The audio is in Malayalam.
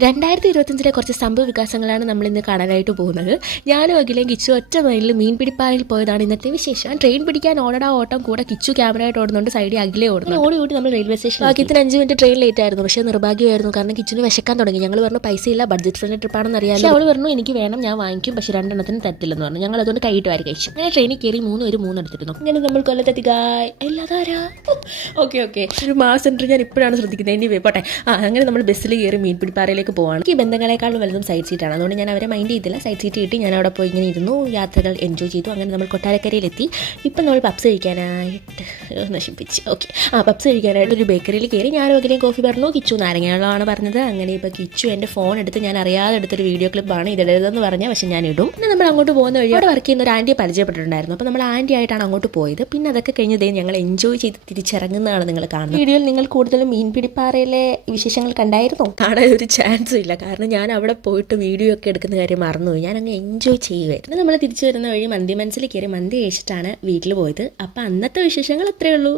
2025 കുറച്ച് സംഭവ വികാസങ്ങളാണ് നമ്മൾ ഇന്ന് കാണാനായിട്ട് പോകുന്നത്. ഞാനും അഖിലേയും കിച്ചു ഒറ്റ മൈലിൽ മീൻപിടിപ്പാറയിൽ പോയതാണ് ഇന്നത്തെ വിശേഷം. ട്രെയിൻ പിടിക്കാൻ ഓടടാ ഓട്ടം കൂടെ കിച്ചു ക്യാമറയായിട്ട് ഓടുന്നുണ്ട്, സൈഡിൽ അഖിലേ ഓടുന്നു. ഓടി നമ്മൾ റെയിൽവേ സ്റ്റേഷൻ ഭാഗ്യത്തിന് 5 മിനിറ്റ് ട്രെയിൻ ലേറ്റ് ആയിരുന്നു. പക്ഷേ നിർഭാഗ്യമായിരുന്നു, കാരണം കിച്ചുന് വിശക്കാൻ തുടങ്ങി. ഞങ്ങൾ പറഞ്ഞു പൈസ ഇല്ല, ബഡ്ജറ്റ് ഫ്രണ്ട്ലി ട്രിപ്പാണെന്ന് അറിയാമല്ലോ. അവൾ പറഞ്ഞു എനിക്ക് വേണം, ഞാൻ വാങ്ങിക്കും, പക്ഷേ 2 എണ്ണത്തിന് തരത്തില്ലെന്ന് പറഞ്ഞു. ഞങ്ങൾ അതുകൊണ്ട് കൈയിട്ട് വാരി കഴിച്ചു. അങ്ങനെ ട്രെയിനിൽ കയറി 3 എടുത്തിരുന്നു. അങ്ങനെ നമ്മൾ കൊല്ലത്തെത്തിക്കായ് എല്ലാതാരാ ഓക്കെ ഒരു മാസം ഞാൻ ഇപ്പോഴാണ് ശ്രദ്ധിക്കുന്നത്. ഇനി പോട്ടെ. അങ്ങനെ നമ്മൾ ബസ്സിൽ കയറി മീൻപിടിപ്പാറയിലേക്ക് പോവാണ്. ഈ ബന്ധങ്ങളെക്കാളും വലുതും സൈഡ് സീറ്റാണ്. അതുകൊണ്ട് ഞാൻ അവരെ മൈൻഡ് ചെയ്തില്ല. സൈഡ് സീറ്റ് കിട്ടി, ഞാൻ അവിടെ പോയി ഇങ്ങനെ ഇരുന്നു, യാത്രകൾ എൻജോയ് ചെയ്തു. അങ്ങനെ നമ്മൾ കൊട്ടാരക്കരയിലെത്തി. ഇപ്പം നമ്മൾ പപ്സ് കഴിക്കാനായിട്ട് നശിപ്പിച്ച് പപ്സ് കഴിക്കാനായിട്ട് ഒരു ബേക്കറിയിൽ കയറി. ഞാൻ ഒരിക്കലും കോഫി പറഞ്ഞു, കിച്ചു നാരങ്ങകളാണ് പറഞ്ഞത്. അങ്ങനെ ഇപ്പോൾ കിച്ചു എൻ്റെ ഫോൺ എടുത്ത്, ഞാൻ അറിയാതെ എടുത്തൊരു വീഡിയോ ക്ലിപ്പാണ്, ഇതെഴുതെന്ന് പറഞ്ഞാൽ പക്ഷേ ഞാൻ ഇടും. പിന്നെ നമ്മൾ അങ്ങോട്ട് പോകുന്ന വഴി അവിടെ വർക്ക് ചെയ്യുന്ന ഒരു ആൻറ്റിയെ പരിചയപ്പെട്ടിട്ടുണ്ടായിരുന്നു. അപ്പോൾ നമ്മൾ ആൻറ്റി ആയിട്ടാണ് അങ്ങോട്ട് പോയത്. പിന്നെ അതൊക്കെ കഴിഞ്ഞതേ ഞങ്ങൾ എൻജോയ് ചെയ്ത് തിരിച്ചിറങ്ങുന്നതാണ് നിങ്ങൾ കാണുന്നത്. വീഡിയോയിൽ നിങ്ങൾ കൂടുതലും മീൻപിടിപ്പാറയിലെ വിശേഷങ്ങൾ കണ്ടായിരുന്നോ? കാണാൻ ഒരു ചാൻസും ഇല്ല, കാരണം ഞാൻ അവിടെ പോയിട്ട് വീഡിയോ ഒക്കെ എടുക്കുന്ന കാര്യം മറന്നുപോയി. ഞാൻ അങ്ങ് എൻജോയ് ചെയ്യുമായിരുന്നു. നമ്മൾ തിരിച്ചു വരുന്ന വഴി മന്തി മനസ്സിൽ കയറി മന്തി കഴിച്ചിട്ടാണ് വീട്ടിൽ പോയത്. അപ്പം അന്നത്തെ വിശേഷങ്ങൾ അത്രയേ ഉള്ളൂ.